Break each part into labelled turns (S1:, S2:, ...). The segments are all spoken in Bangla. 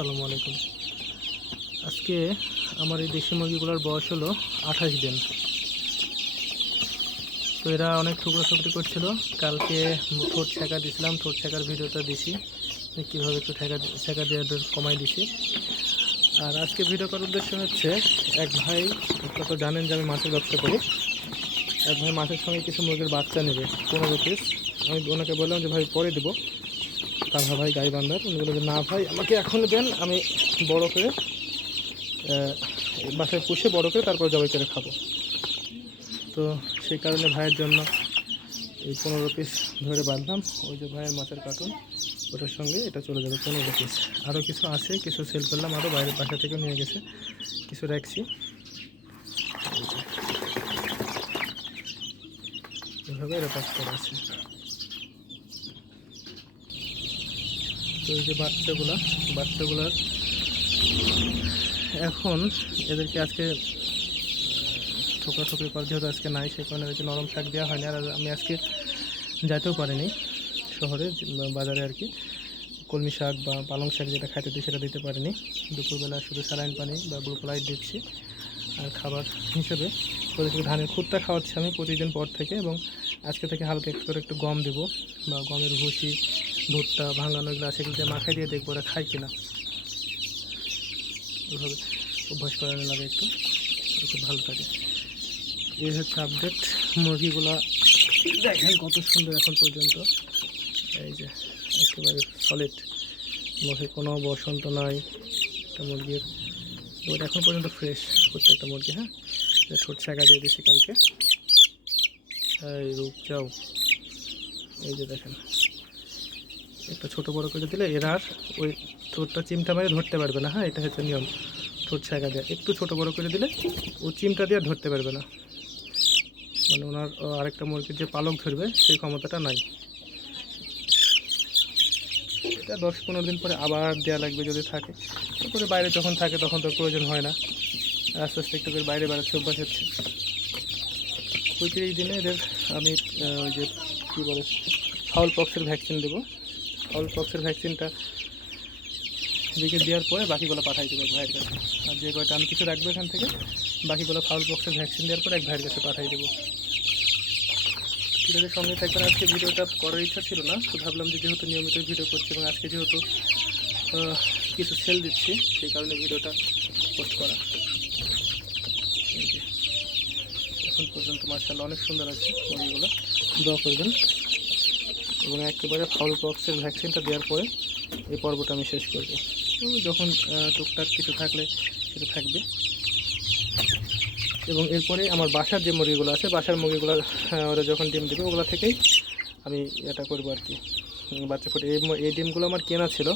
S1: আসসালামু আলাইকুম। আজকে আমার এই দেশি মুরগিগুলোর বয়স হলো আঠাশ দিন। তো এরা অনেক ঠুকরা ঠুকরি করছিল। কালকে ঠোঁট ছেঁকা দিছিলাম, ঠোঁট ছেঁকার ভিডিওটা দিছি। কীভাবে একটু ঠেকা ছেঁকা দিয়ে কমাই দিছি। আর আজকে ভিডিও করার উদ্দেশ্য হচ্ছে, এক ভাই তো জানেন যে আমি মাছের ব্যবসা করি। এক ভাই মাছের সঙ্গে কিছু মুরগির বাচ্চা নেবে, পনেরো পিস আমি ওনাকে বললাম যে, ভাই, পরে দেবো। তারপর ভাই গাই বান্ধার উনি বলল যে, না ভাই, আমাকে এখন দেন, আমি বড় করে বাসায় পুষে বড় করে তারপর জবাই করে খাব। তো সেই কারণে ভাইয়ের জন্য এই পনেরো পিস ধরে বাঁধলাম। ওই যে ভাইয়ের মাছের কার্টুন ওটার সঙ্গে এটা চলে যাবে পনেরো পিস আরও কিছু আছে, কিছু সেল করলাম আরও বাইরের বাসা থেকে নিয়ে গেছে। কিছু রাখছি। এভাবে এটা প্যাক করা আছে। তো এই যে বাচ্চাগুলো বাচ্চাগুলার এখন এদেরকে আজকে ঠোকরা ঠুকরি করা যেহেতু আজকে নাই, সেই কারণে এদেরকে নরম শাক দেওয়া হয়নি। আর আমি আজকে যাইতেও পারিনি শহরে, বাজারে আর কি। কলমি শাক বা পালং শাক যেটা খাইতে দিই, সেটা দিতে পারিনি। দুপুরবেলা শুধু স্যালাইন পানি বা গ্লুকোলাইট দিচ্ছি আর খাবার হিসেবে। ওদেরকে ধানের খুদটা খাওয়াচ্ছি আমি প্রতিদিন পর থেকে এবং আজকে থেকে হালকা একটু করে একটু গম দেবো বা গমের ভুসি ভুট্টা, ভাঙানো এগুলো আছে এগুলো মাখাই দিয়ে দেখব ওরা খায় কিনা। ওইভাবে অভ্যাস করানো লাগে একটু খুব ভালো থাকে। এই হচ্ছে আপডেট মুরগিগুলা দেখেন কত সুন্দর এখন পর্যন্ত। এই যে, একেবারে সলিড মুখে কোনো বসন্ত নাই, একটা মুরগির। ওটা এখন পর্যন্ত ফ্রেশ প্রত্যেকটা মুরগি হ্যাঁ? ঠোঁট ছাকা দিয়ে দিছি কালকে। এই রূপ যাও এই যে দেখেন একটা ছোটো বড়ো করে দিলে এরা আর ওই ঠোঁটটা চিমটা মেরে ধরতে পারবে না হ্যাঁ? এটা হচ্ছে নিয়ম, ঠোঁট ছাকা দেওয়া একটু ছোটো বড়ো করে দিলে ও চিমটা দিয়ে ধরতে পারবে না। মানে ওনার আরেকটা মুরগির যে পালক ধরবে, সেই ক্ষমতাটা নাই। এটা দশ পনেরো দিন পরে আবার দেওয়া লাগবে যদি থাকে। তারপরে বাইরে যখন থাকে তখন তো প্রয়োজন হয় না। আস্তে আস্তে একটু করে বাইরে বেড়াচ্ছে, অভ্যাস হচ্ছে। পঁয়ত্রিশ দিনে এদের আমি ওই যে কী বলে, ফাউল পক্সের ভ্যাকসিন দেবো। ফাউল পক্সের ভ্যাকসিনটা দিকে দেওয়ার পরে বাকিগুলো পাঠাই দেবো এক ভাইয়ের কাছে। আর যে কয়টা আমি কিছু রাখব এখান থেকে, বাকিগুলো ফাউল পক্সের ভ্যাকসিন দেওয়ার পরে এক ভাইয়ের কাছে পাঠাই দেবো। আছে সঙ্গে থাকবেন, আজকে ভিডিওটা করার ইচ্ছা ছিল না, তো ভাবলাম যে যেহেতু নিয়মিত ভিডিও করছি এবং আজকে যেহেতু কিছু সেল দিচ্ছি, সেই কারণে ভিডিওটা পোস্ট করা। এখন পর্যন্ত মার্শাল্লাহ অনেক সুন্দর আছে মুরগিগুলো দোয়া করবেন। এবং একেবারে ফাউল পক্সের ভ্যাকসিনটা দেওয়ার পরে এই পর্বটা আমি শেষ করব। যখন টুকটাক কিছু থাকলে সেটা থাকবে। এবং এরপরে আমার বাসার যে মুরগিগুলো আছে, বাসার মুরগিগুলো ওরা যখন ডিম দেবে, ওগুলো থেকেই আমি এটা করব আর কি। বাচ্চা ফুটে। এই এই ডিমগুলো আমার কেনা ছিল।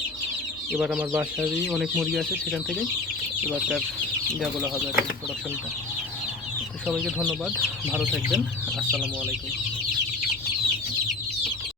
S1: এবার আমার বাসারই অনেক মুরগি আছে, সেখান থেকেই এবার তার যাগুলো হবে আর কি প্রোডাকশনটা সবাইকে ধন্যবাদ। ভালো থাকবেন। আসসালামু আলাইকুম।